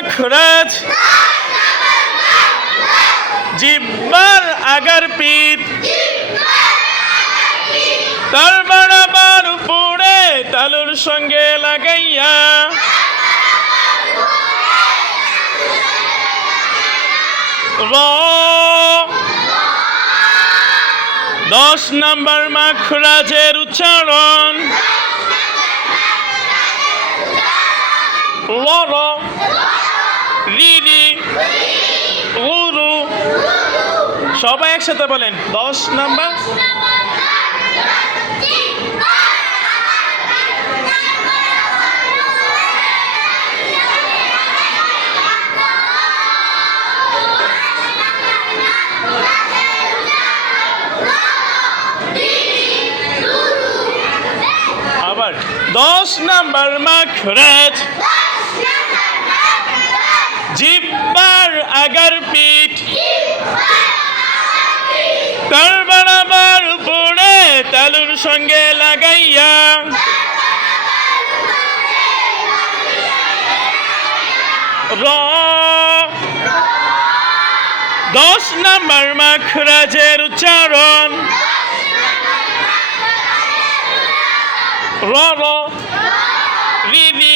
মাখরাজ জিহ্বার agar পিঠ তার বরাবর উপরে তালুর সঙ্গে লাগাইয়া র 10 নম্বর মাখরাজের উচ্চারণ ল র রি রি উরু সবাই একসাথে বলেন 10 নম্বর আবার 10 নম্বর মাখরাজ জিহ্বার আগার পিঠ তার বরাবর উপরে তালুর সঙ্গে লাগাইয়া র 10 নম্বর মাখরাজের উচ্চারণ র র রি রি